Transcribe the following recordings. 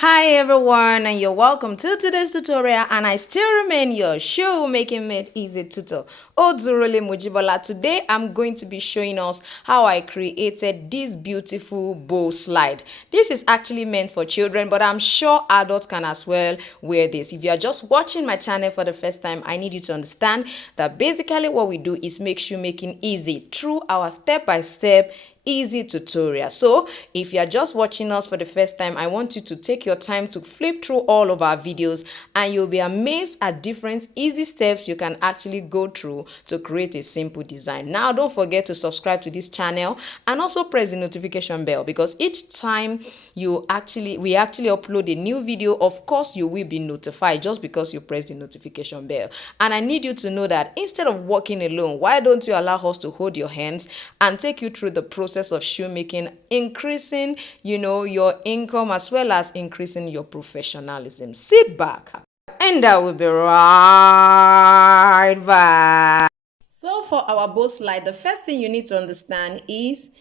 Hi everyone, and you're welcome to today's tutorial, and I still remain your Shoemaking Made Easy tutor, Odzurole Mujibola. Today I'm going to be showing us how I created this beautiful bow slide. This is actually meant for children, but I'm sure adults can as well wear this. If you are just watching my channel for the first time, I need you to understand that basically what we do is make shoemaking easy through our step-by-step easy tutorial. So if you are just watching us for the first time, I want you to take your time to flip through all of our videos, and you'll be amazed at different easy steps you can actually go through to create a simple design. Now don't forget to subscribe to this channel and also press the notification bell, because each time we actually upload a new video, of course you will be notified just because you press the notification bell. And I need you to know that instead of working alone, why don't you allow us to hold your hands and take you through the process of shoemaking, increasing your income as well as increasing your professionalism. Sit back and I will be right back. So for our bow slide, the first thing you need to understand is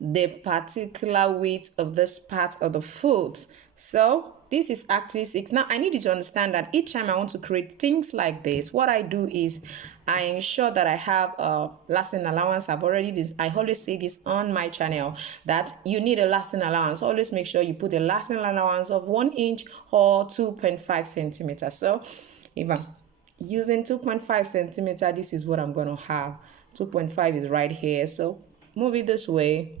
the particular weight of this part of the foot. So this is actually 6. Now I need you to understand that each time I want to create things like this, what I do is I ensure that I have a lasting allowance. I always say this on my channel, that you need a lasting allowance. Always make sure you put a lasting allowance of 1 inch or 2.5 centimeters. So if I'm using 2.5 centimeter, this is what I'm going to have. 2.5 is right here. So move it this way.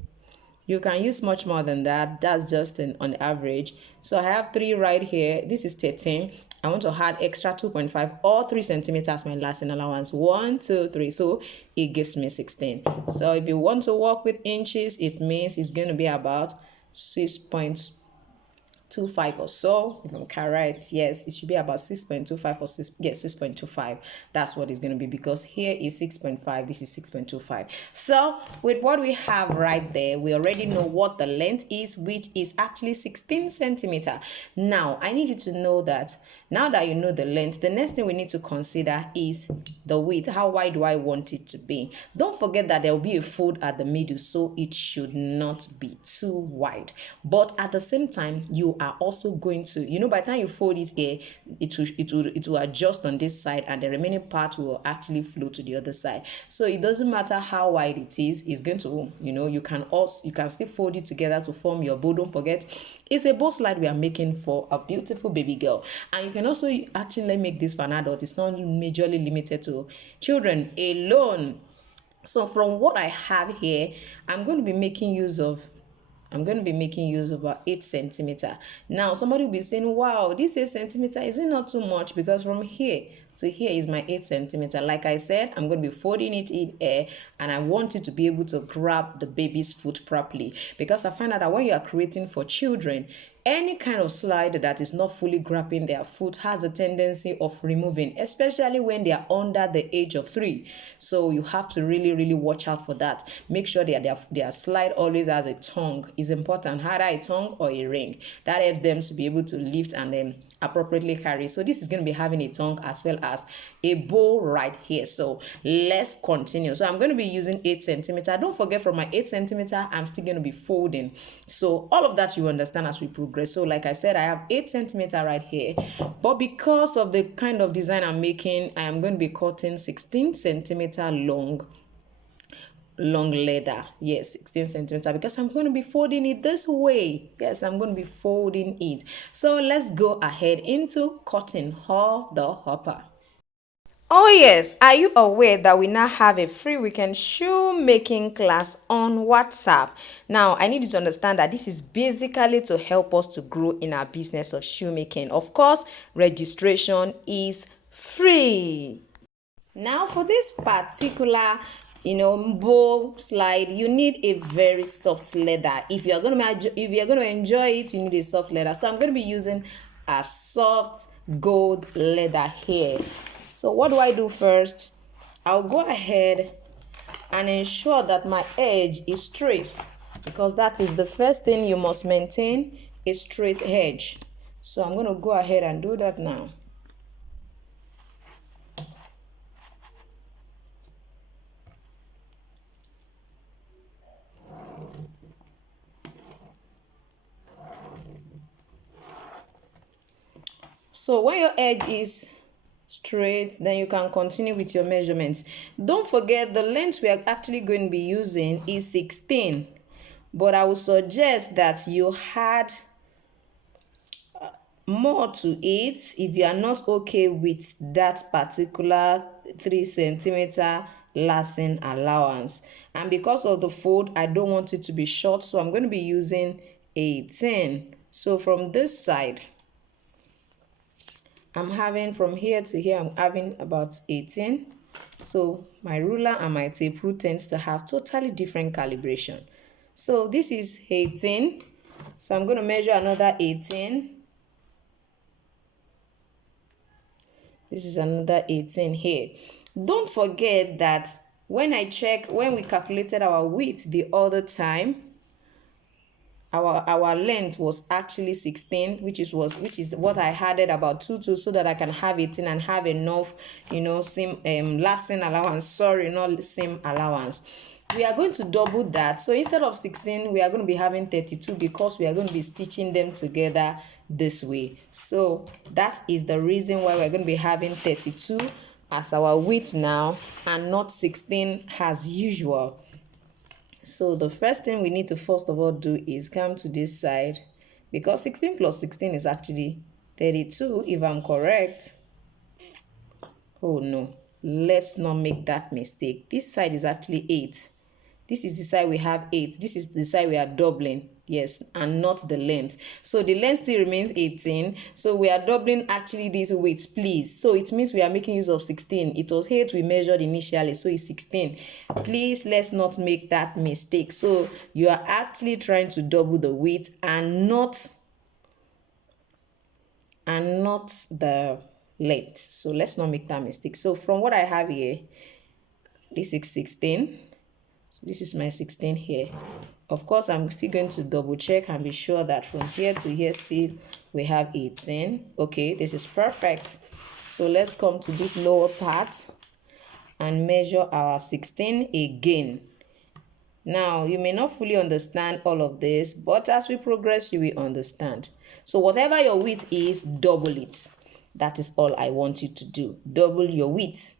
You can use much more than that. That's just on average. So I have 3 right here. This is 13. I want to add extra 2.5 or 3 centimeters my lasting allowance. 1, 2, 3. So it gives me 16. So if you want to work with inches, it means it's going to be about 6.25 or so, if I'm correct. Yes, it should be about 6.25 or 6.25. That's what it's going to be, because here is 6.5, this is 6.25. So with what we have right there, we already know what the length is, which is actually 16 centimeter. Now I need you to know that now that you know the length, the next thing we need to consider is the width. How wide do I want it to be? Don't forget that there will be a fold at the middle, so it should not be too wide. But at the same time, you are also going to, by the time you fold it here, it will adjust on this side, and the remaining part will actually flow to the other side. So it doesn't matter how wide it is, it's going to, you can still fold it together to form your bow. Don't forget, it's a bow slide we are making for a beautiful baby girl, and you can also actually make this for an adult. It's not majorly limited to children alone. So from what I have here, I'm going to be making use of about 8 centimeter. Now somebody will be saying, wow, this 8 centimeter, is it not too much? Because from here to here is my 8 centimeter. Like I said, I'm going to be folding it in air, and I want it to be able to grab the baby's foot properly, because I find out that when you are creating for children, any kind of slide that is not fully grabbing their foot has a tendency of removing, especially when they are under the age of 3. So you have to really, really watch out for that. Make sure their slide always has a tongue. It's important, either a tongue or a ring. That helps them to be able to lift and then appropriately carry. So this is going to be having a tongue as well as a bow right here. So let's continue. So I'm going to be using 8 centimeter. Don't forget, from my 8 centimeter, I'm still going to be folding. So all of that you understand as we progress. So like I said, I have 8 centimeter right here, but because of the kind of design I'm making, I am going to be cutting 16 centimeter long leather. Yes, 16 centimeter, because I'm going to be folding it this way. Yes, I'm going to be folding it. So let's go ahead into cutting all the hopper. Oh yes, are you aware that we now have a free weekend shoemaking class on WhatsApp? Now, I need you to understand that this is basically to help us to grow in our business of shoemaking. Of course, registration is free. Now, for this particular bow slide, you need a very soft leather. If you're going to enjoy it, you need a soft leather. So I'm going to be using a soft gold leather here. So what do I do first? I'll go ahead and ensure that my edge is straight, because that is the first thing you must maintain, a straight edge. So I'm going to go ahead and do that now. So when your edge is straight, then you can continue with your measurements. Don't forget the length we are actually going to be using is 16, but I would suggest that you add more to it if you are not okay with that particular 3 centimeter lashing allowance. And because of the fold, I don't want it to be short, so I'm going to be using 18. So from this side, I'm having from here to here, I'm having about 18. So my ruler and my tape rule tends to have totally different calibration. So this is 18. So I'm going to measure another 18. This is another 18 here. Don't forget that when we calculated our width the other time, our length was actually 16, which is what I added about 2 so that I can have 18 and have enough, seam lasting allowance. Sorry, not seam allowance. We are going to double that. So instead of 16, we are going to be having 32 because we are going to be stitching them together this way. So that is the reason why we're going to be having 32 as our width now and not 16 as usual. So the first thing we need to first of all do is come to this side, because 16 plus 16 is actually 32 if I'm correct. Oh no, let's not make that mistake. This side is actually 8. This is the side we have 8. This is the side we are doubling. Yes, and not the length. So the length still remains 18. So we are doubling actually this width, please. So it means we are making use of 16. It was 8 we measured initially, so it's 16. Please, let's not make that mistake. So you are actually trying to double the width and not the length. So let's not make that mistake. So from what I have here, this is 16. So this is my 16 here. Of course, I'm still going to double check and be sure that from here to here still we have 18. Okay, this is perfect. So let's come to this lower part and measure our 16 again. Now, you may not fully understand all of this, but as we progress, you will understand. So whatever your width is, double it. That is all I want you to do. Double your width.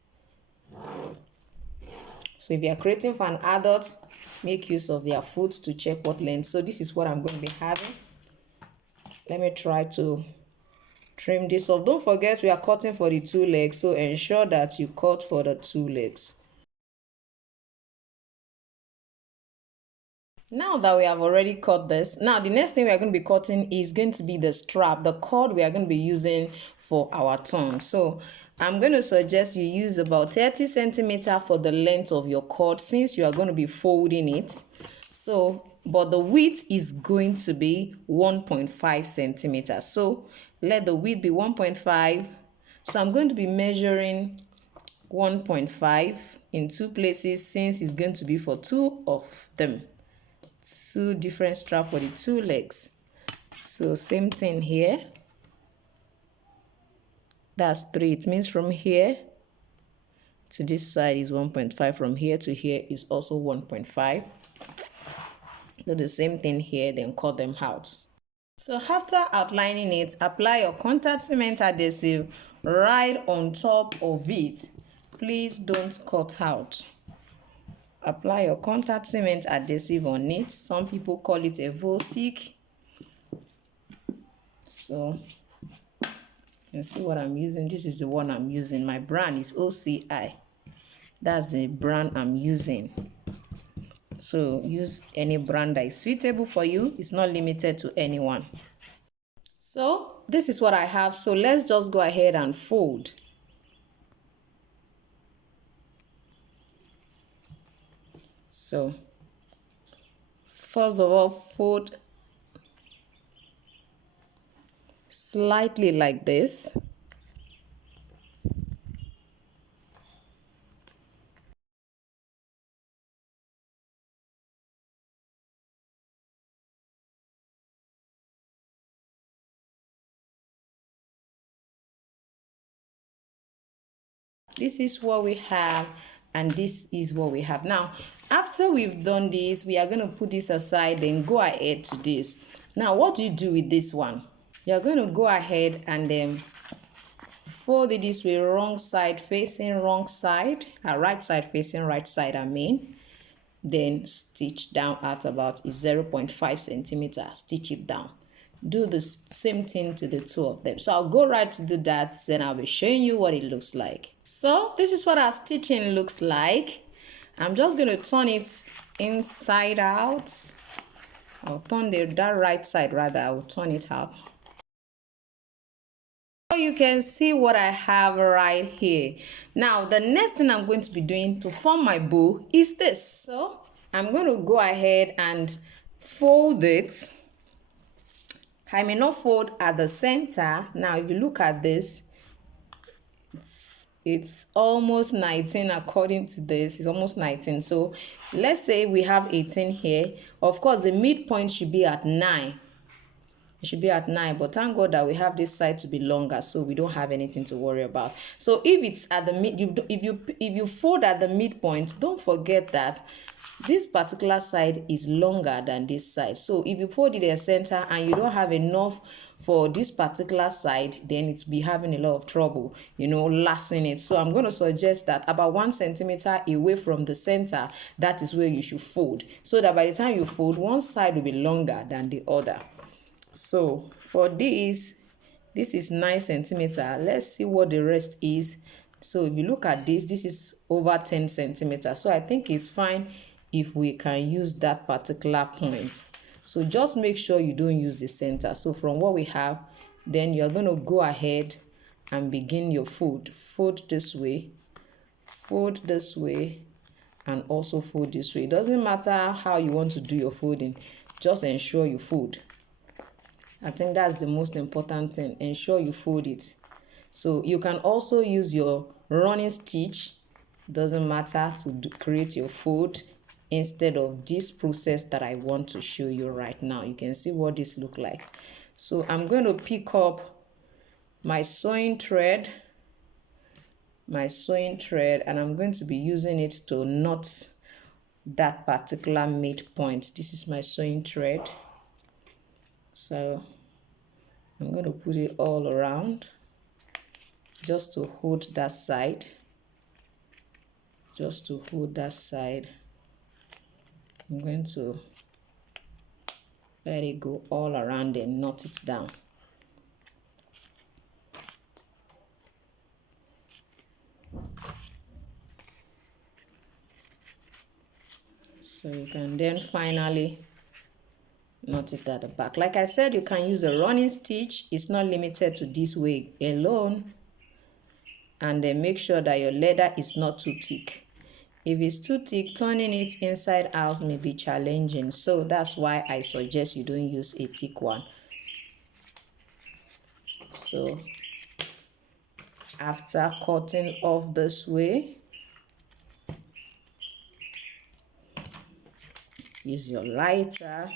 So if you are creating for an adult, make use of their foot to check what length. So this is what I'm going to be having. Let me try to trim this off. Don't forget we are cutting for the 2 legs, so ensure that you cut for the 2 legs. Now that we have already cut this, now the next thing we are going to be cutting is going to be the strap, the cord we are going to be using for our tongue. So I'm going to suggest you use about 30 centimeters for the length of your cord, since you are going to be folding it. So, but the width is going to be 1.5 centimeters. So let the width be 1.5. So I'm going to be measuring 1.5 in 2 places, since it's going to be for 2 of them. 2 different straps for the 2 legs. So same thing here. That's 3. It means from here to this side is 1.5. From here to here is also 1.5. Do the same thing here, then cut them out. So after outlining it, apply your contact cement adhesive right on top of it. Please don't cut out. Apply your contact cement adhesive on it. Some people call it a Vol stick. So you can see what I'm using. This is the one I'm using. My brand is OCI. That's the brand I'm using. So use any brand that is suitable for you. It's not limited to anyone. So this is what I have. So let's just go ahead and fold. So first of all, fold slightly like this. This is what we have, and this is what we have. Now, after we've done this, we are going to put this aside, then go ahead to this. Now, what do you do with this one? You're going to go ahead and fold it this way, wrong side facing wrong side, right side facing right side, I mean. Then stitch down at about 0.5 centimeter, stitch it down. Do the same thing to the two of them. So I'll go right to do that, then I'll be showing you what it looks like. So this is what our stitching looks like. I'm just going to turn it inside out. I'll turn that right side rather, I'll turn it out. So you can see what I have right here. Now the next thing I'm going to be doing to form my bow is this. So I'm going to go ahead and fold it. I may not fold at the center. Now if you look at this, it's almost 19 according to this. It's almost 19. So let's say we have 18 here. Of course the midpoint should be at 9. It should be at 9, but thank God that we have this side to be longer, so we don't have anything to worry about. So if it's at the mid, if you fold at the midpoint, don't forget that this particular side is longer than this side. So if you fold it at center and you don't have enough for this particular side, then it's be having a lot of trouble, you know, lasting it. So I'm going to suggest that about 1 centimeter away from the center, that is where you should fold, so that by the time you fold, one side will be longer than the other. So for this is 9 centimeter. Let's see what the rest is. So if you look at this is over 10 centimeters. So I think it's fine if we can use that particular point. So just make sure you don't use the center. So from what we have, then you're going to go ahead and begin your fold. Fold this way, and also fold this way. It doesn't matter how you want to do your folding, just ensure you fold. I think that's the most important thing. Ensure you fold it. So you can also use your running stitch, doesn't matter, to create your fold instead of this process that I want to show you right now. You can see what this look like. So I'm going to pick up my sewing thread, and I'm going to be using it to knot that particular midpoint. This is my sewing thread. So I'm going to put it all around just to hold that side. I'm going to let it go all around and knot it down. So you can then finally knot it at the back. Like I said, you can use a running stitch. It's not limited to this way alone. And then make sure that your leather is not too thick. If it's too thick, turning it inside out may be challenging. So that's why I suggest you don't use a thick one. So after cutting off this way, use your lighter.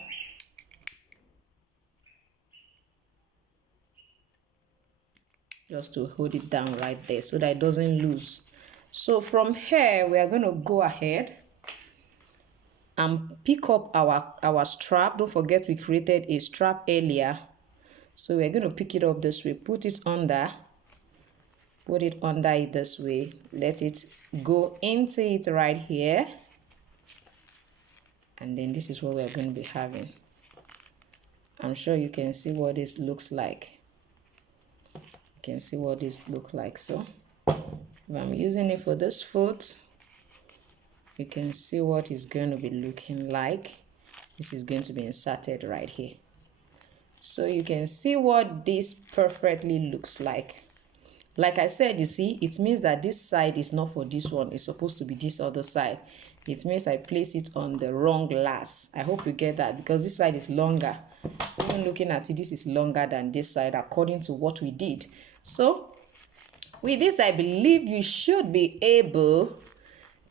Just to hold it down right there so that it doesn't lose. So from here, we are going to go ahead and pick up our strap. Don't forget we created a strap earlier. So we're going to pick it up this way, put it under it this way, let it go into it right here. And then this is what we're going to be having. I'm sure you can see what this looks like. Can see what this look like. So if I'm using it for this foot, you can see what it's going to be looking like. This is going to be inserted right here, so you can see what this perfectly looks like. Like I said, you see, it means that this side is not for this one, it's supposed to be this other side. It means I place it on the wrong last. I hope you get that, because this side is longer. Even looking at it, this is longer than this side according to what we did. So with this, I believe you should be able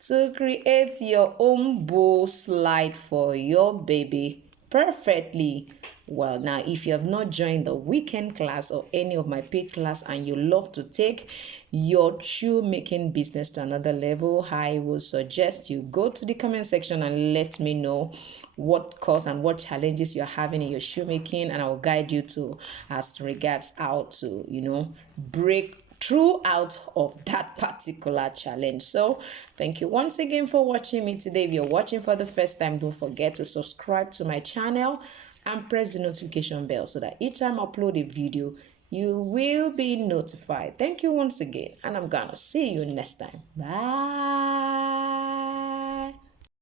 to create your own bow slide for your baby perfectly well. Now, if you have not joined the weekend class or any of my paid class and you love to take your shoemaking business to another level, I will suggest you go to the comment section and let me know what course and what challenges you're having in your shoemaking, and I will guide you to as regards how to, you know, break throughout of that particular challenge. So thank you once again for watching me today. If you're watching for the first time, don't forget to subscribe to my channel and press the notification bell so that each time I upload a video, you will be notified. Thank you once again, and I'm gonna see you next time. Bye.